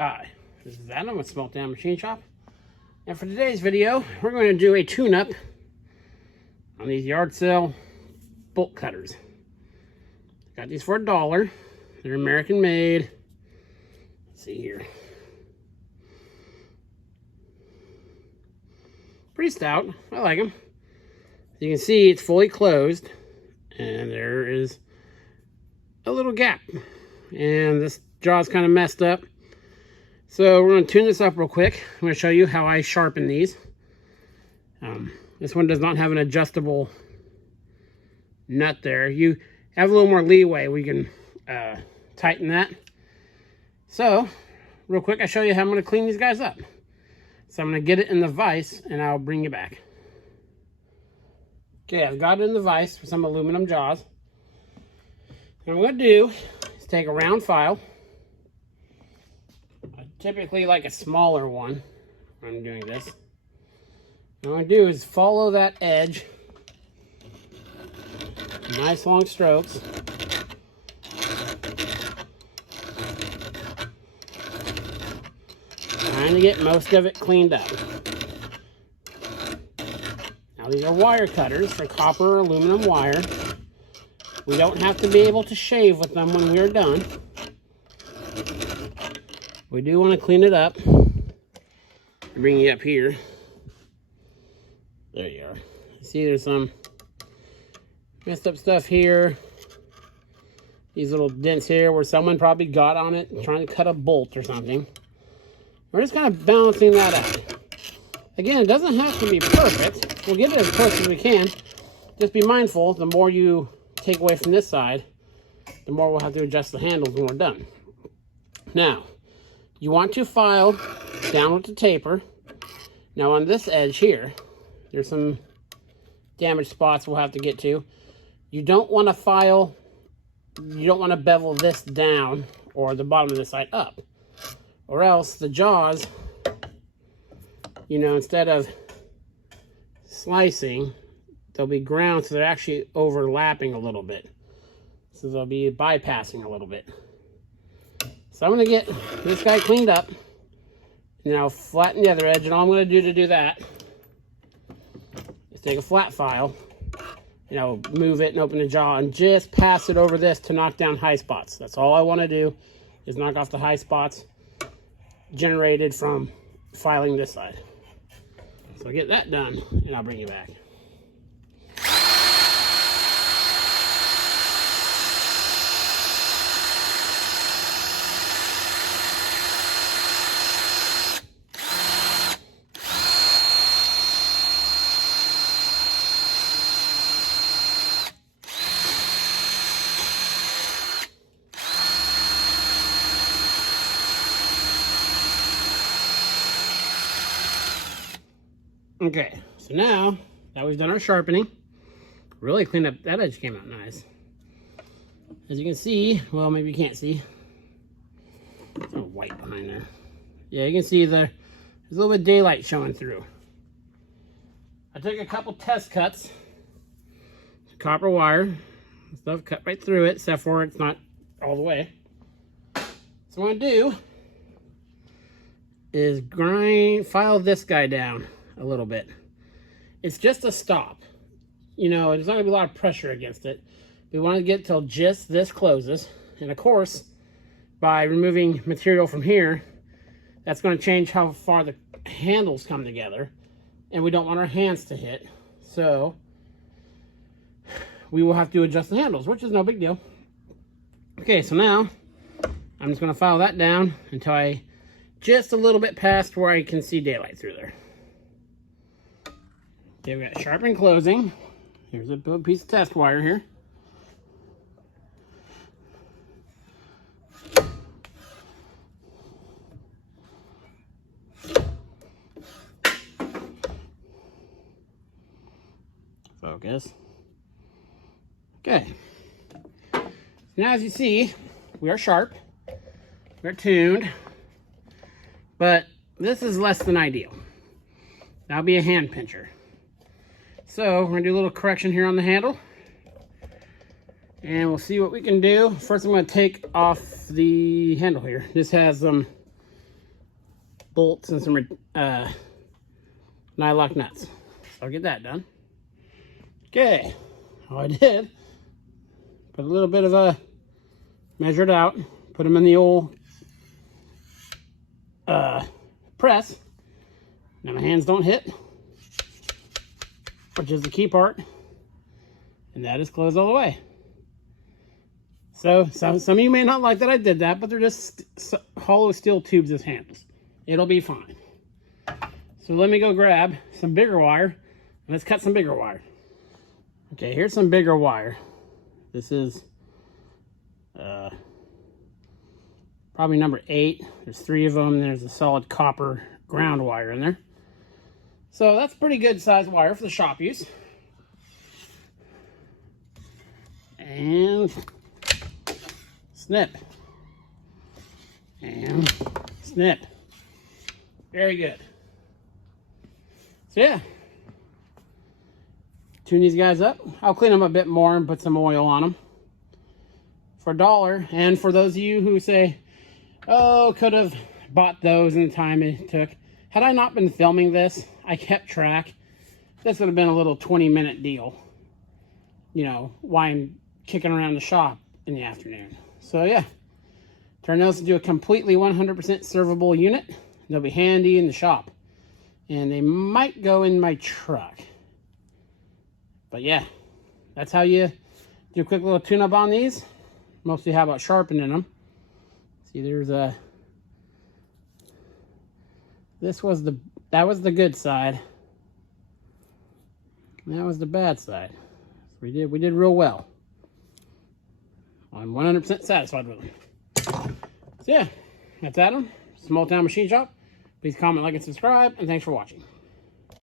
Hi, this is Adam with Small Town Machine Shop, and for today's video we're going to do a tune-up on these yard sale bolt cutters. Got these for $1. They're American made. Let's see here. Pretty stout. I like them. As you can see, it's fully closed and there is a little gap, and this jaw is kind of messed up. So we're going to tune this up real quick. I'm going to show you how I sharpen these. This one does not have an adjustable nut there. You have a little more leeway. We can tighten that. So real quick, I'll show you how I'm going to clean these guys up. So I'm going to get it in the vise and I'll bring you back. Okay, I've got it in the vise with some aluminum jaws. What I'm going to do is take a round file. I typically like a smaller one when I'm doing this. What I'm going to do is follow that edge. Nice long strokes. Trying to get most of it cleaned up. Now these are wire cutters for copper or aluminum wire. We don't have to be able to shave with them when we're done. We do want to clean it up. I'll bring you up here. There you are. See, there's some messed up stuff here. These little dents here where someone probably got on it trying to cut a bolt or something. We're just kind of balancing that out. Again, it doesn't have to be perfect. We'll get it as close as we can. Just be mindful, the more you take away from this side, the more we'll have to adjust the handles when we're done. Now, you want to file down with the taper. Now on this edge here, there's some damaged spots we'll have to get to. You don't want to file, you don't want to bevel this down or the bottom of this side up. Or else the jaws, you know, instead of slicing, they'll be ground, so they're actually overlapping a little bit. So they'll be bypassing a little bit. So I'm going to get this guy cleaned up, and I'll flatten the other edge, and all I'm going to do that is take a flat file, and I'll move it and open the jaw and just pass it over this to knock down high spots. That's all I want to do, is knock off the high spots generated from filing this side. So I'll get that done, and I'll bring you back. Okay, so now that we've done our sharpening, really cleaned up, that edge came out nice. As you can see, well, maybe you can't see. There's a white behind there. Yeah, you can see there's a little bit of daylight showing through. I took a couple test cuts, copper wire, stuff cut right through it, except for it's not all the way. So what I'm gonna do is file this guy down a little bit. It's just a stop. You know, there's not gonna be a lot of pressure against it. We want to get till just this closes. And of course, by removing material from here, that's going to change how far the handles come together. And we don't want our hands to hit. So we will have to adjust the handles, which is no big deal. Okay, so now I'm just going to file that down until I just a little bit past where I can see daylight through there. Okay, we got sharpen closing. Here's a piece of test wire here. Focus. Okay. Now as you see, we are sharp. We're tuned. But this is less than ideal. That'll be a hand pincher. So we're gonna do a little correction here on the handle. And we'll see what we can do. First I'm gonna take off the handle here. This has some bolts and some nylock nuts. So I'll get that done. Okay, all I did, put a little bit of a, measured out, put them in the old press. Now my hands don't hit, which is the key part, and that is closed all the way. So some of you may not like that I did that, but they're just hollow steel tubes as handles. It'll be fine. So let me go grab some bigger wire, and let's cut some bigger wire. Okay, here's some bigger wire. This is probably number 8. There's 3 of them. There's a solid copper ground wire in there. So that's pretty good size wire for the shop use. And snip. And snip. Very good. So yeah. Tune these guys up. I'll clean them a bit more and put some oil on them. For $1. And for those of you who say, oh, could have bought those in the time it took. Had I not been filming this, I kept track. This would have been a little 20-minute deal. You know, why I'm kicking around the shop in the afternoon. So yeah, turn those into a completely 100% servable unit. They'll be handy in the shop. And they might go in my truck. But yeah, that's how you do a quick little tune-up on these. Mostly how about sharpening them. See, there's a... that was the good side. That was the bad side. So we did real well. I'm 100% satisfied with them. So yeah, that's Adam, Small Town Machine Shop. Please comment, like, and subscribe, and thanks for watching.